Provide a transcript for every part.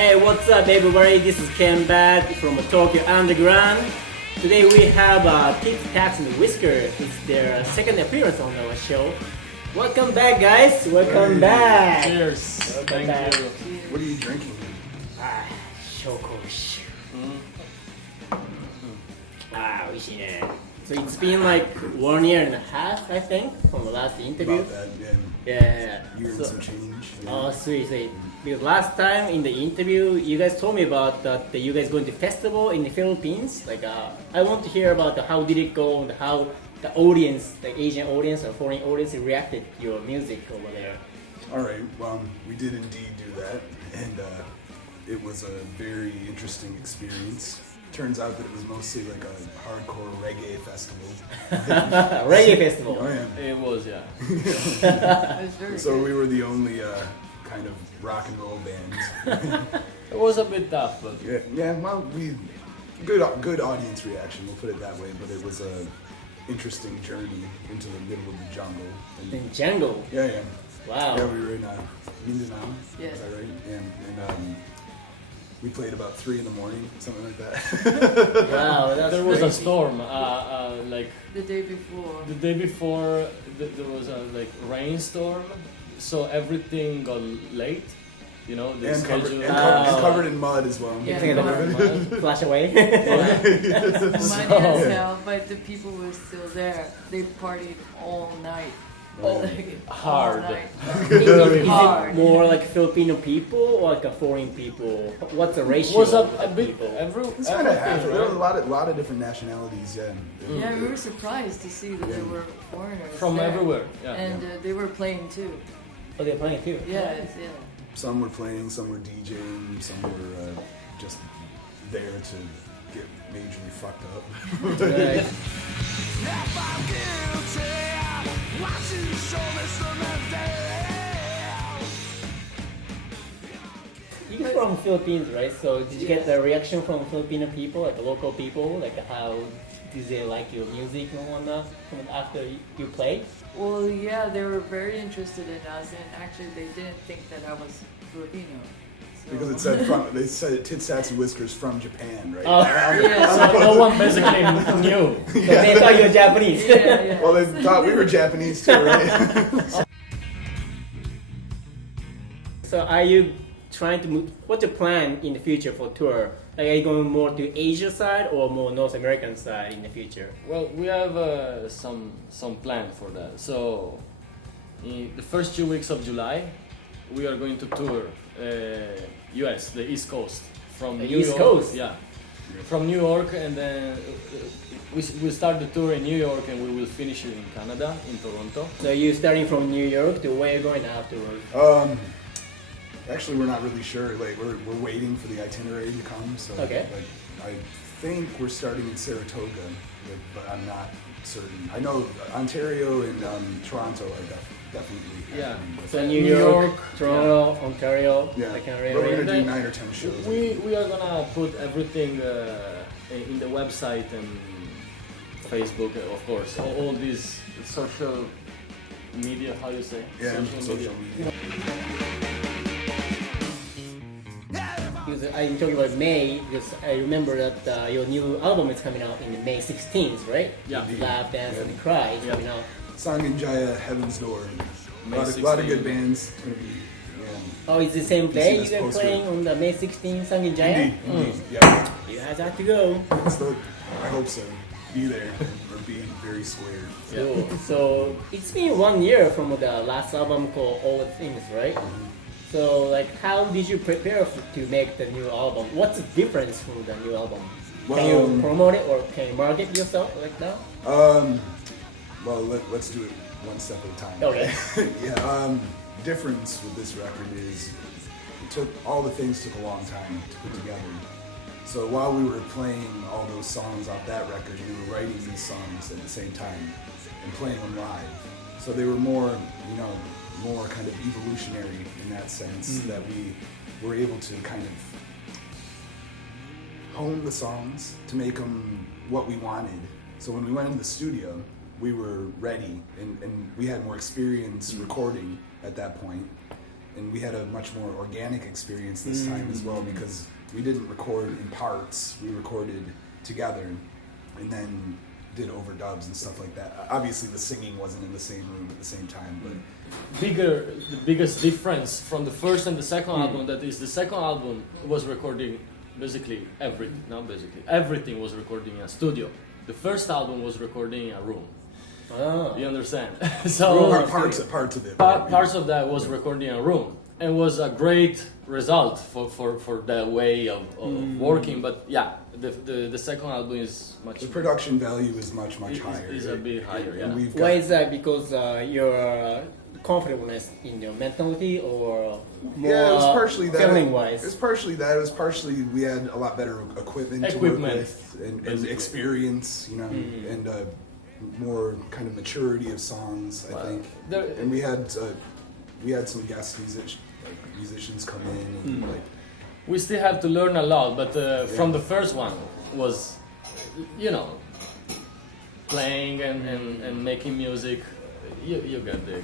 Hey, what's up everybody? This is Ken Bad from Tokyo Underground. Today we have Tits, Tats Whiskers. It's their second appearance on our show. Welcome back, guys. Welcome back. Cheers. Welcome Thank back. you. What are you drinking? Shokosh. Oishii ne. So it's been like 1 year and a half, I think, from the last interview. About that, Yeah. year So- and some change. Oh, sweet. Because last time in the interview, you guys told me about that you guys going to festival in the Philippines. Like, I want to hear about how did it go and how the audience, the Asian audience or foreign audience, reacted to your music over there. All right, well, we did indeed do that, and it was a very interesting experience. Turns out that it was mostly like a hardcore reggae festival. Reggae festival. Oh yeah. It was, yeah. It was very So good. we were the only kind of rock and roll band. It was a bit tough, but Yeah, well, we good audience reaction. We'll put it that way. But it was a interesting journey into the middle of the jungle. And, In jungle. yeah. Wow. Yeah, we were in Mindanao. Yes. Is that right? And we played about 3 in the morning, something like that. Wow, that's there was a crazy. storm. Like The day before. the day before, there was a rainstorm, so everything got late. You know, the and, covered, schedule. and covered in mud as well. Yeah. Think of it. Flash away. Money as hell, but the people were still there. They partied all night. Like, Hard. All night. Is it Hard. more like Filipino people or like a foreign people? What's the ratio Was a of bit people? It's kind of half. everything, There was right? a lot of different nationalities. Yeah. Yeah, we were surprised to see that there were foreigners From there. everywhere. Yeah. And they were playing too. Oh, they're playing too. Yeah. Some were playing, some were DJing, some were just there to get majorly fucked up. Right. You're from Philippines, right? So did you get the reaction from Filipino people, like the local people, like how did they like your music and whatnot after you played? Well, yeah, they were very interested in us, and actually, they didn't think that I was Filipino. So. Because they said Tits, Tats Whiskers from Japan, right? Oh. Yeah, So no one basically knew. So they thought you were Japanese. yeah. Well, they thought we were Japanese too, right? So are you trying to move, what's your plan in the future for tour? Like, are you going more to Asia side or more North American side in the future? Well, we have some plan for that. So, in the first 2 weeks of July, we are going to tour U.S., the East Coast, from The New East York. Coast? Yeah, from New York, and then we'll start the tour in New York, and we will finish it in Canada, in Toronto. So you're starting from New York to where you're going afterwards? Actually, we're not really sure. Like, we're waiting for the itinerary to come. So, Okay. like, I think we're starting in Saratoga, but I'm not certain. I know Ontario and Toronto are definitely. Yeah. happening, but- So New New York, York, Toronto, Ontario, Yeah, that kind of but we're area. gonna do 9 or 10 shows. We are gonna put everything in the website and Facebook, of course. All these social media, how you say? Yeah, social media. Because I'm talking about May, because I remember that your new album is coming out in May 16th, right? Yeah. Laugh, Dance, Yeah. and Cry is Yeah. coming out. Sangin Heaven's Door. May A lot of 16. good bands. It's gonna be, yeah. Oh, it's the same You day see you this guys poster? playing on the May 16th Sangin Jaya? Indeed, yeah. You guys have to go. I hope so. Be there or be very square. Cool. So it's been 1 year from the last album called All the Things, right? So like, how did you prepare to make the new album? What's the difference from the new album? Can you Well, promote it or can you market yourself like that? Well, let's do it one step at a time. Okay. Yeah. Difference with this record is all the things took a long time to put together. So while we were playing all those songs off that record, we were writing these songs at the same time and playing them live. So they were more kind of evolutionary in that sense, that we were able to kind of hone the songs to make them what we wanted. So when we went in the studio, we were ready and we had more experience recording at that point. and we had a much more organic experience this time as well, because we didn't record in parts. We recorded together, and then did overdubs and stuff like that. Obviously, the singing wasn't in the same room at the same time, but The biggest difference from the first and the second album, that is, the second album was recording basically everything was recording in a studio. The first album was recording in a room. Oh. You understand? So parts of it. parts of that was recording in a room, and was a great result for that way of working. But yeah, the second album is much. The production value is much higher. Is a bit higher. Yeah. And we've Why got, is that? Because your comfortableness in your mentality, or more yeah, it was partially that. feeling wise? It's partially that. It was partially we had a lot better equipment to work with, and experience, you know, and more kind of maturity of songs. I think, and we had some guest musicians come in, and like. We still have to learn a lot, but from the first one was, you know, playing and making music. You get the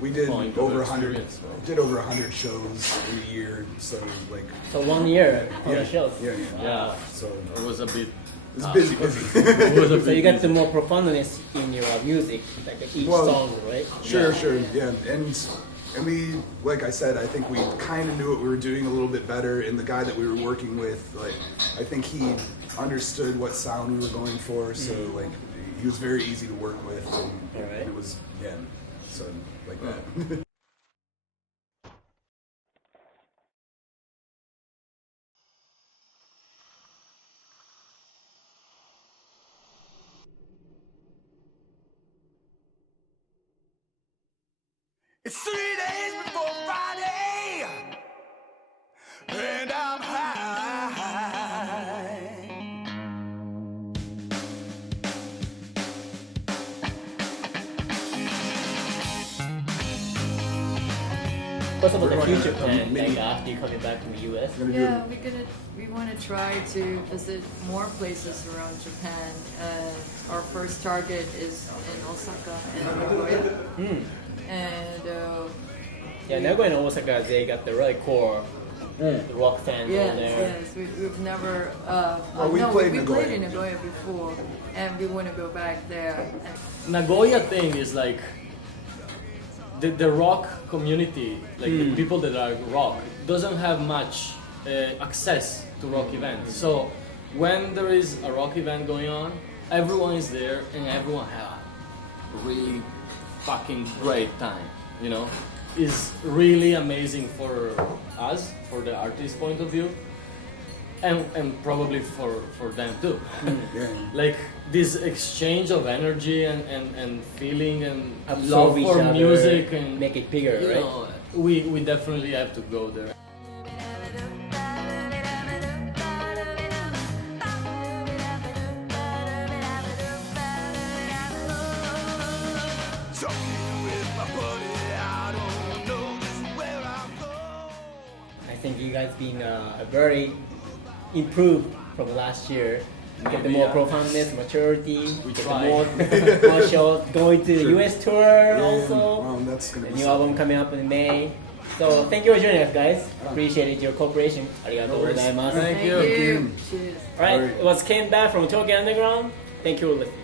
we did point over of 100 experience, right? did over 100 shows in a year, so like So 1 year on the shows. Yeah, so it was a bit. it's busy. It was a So bit you get busy. the more profoundness in your music, like each Well, song, right? Sure, yeah, and we, like I said, I think we kind of knew what we were doing a little bit better, and the guy that we were working with, like, I think he understood what sound we were going for, so like he was very easy to work with, and Alright. it was so like that. It's 3 days before Friday, and I'm high. What's about the We're future going plan, to like after you coming back from the US? Yeah, we want to try to visit more places around Japan. Our first target is in Osaka and Nagoya. And Yeah, Nagoya and Osaka, they got the really core rock fans over there. yes, we've never. we played we Nagoya. played in Nagoya before, and we want to go back there. Nagoya thing is like the rock community, like the people that are rock, doesn't have much access to rock events. So when there is a rock event going on, everyone is there and everyone have a really fucking great time. You know, it's really amazing for us, for the artist point of view, and probably for them too. Yeah. Like this exchange of energy and feeling and Absorb love each for other, music and make it bigger, you right? know, we definitely have to go there. Talking with my buddy, I don't know just where I'm going. I think you guys being very improved from last year. Get the Maybe, more yeah. profoundness, maturity, We get try. the more shows, going to the US tour also. That's gonna The be new something. album coming up in May. So thank you for joining us, guys. Appreciated your cooperation. Arigatou gozaimasu. Thank you. Cheers. Alright, Alright. it was Ken back from Tokyo Underground. Thank you for listening.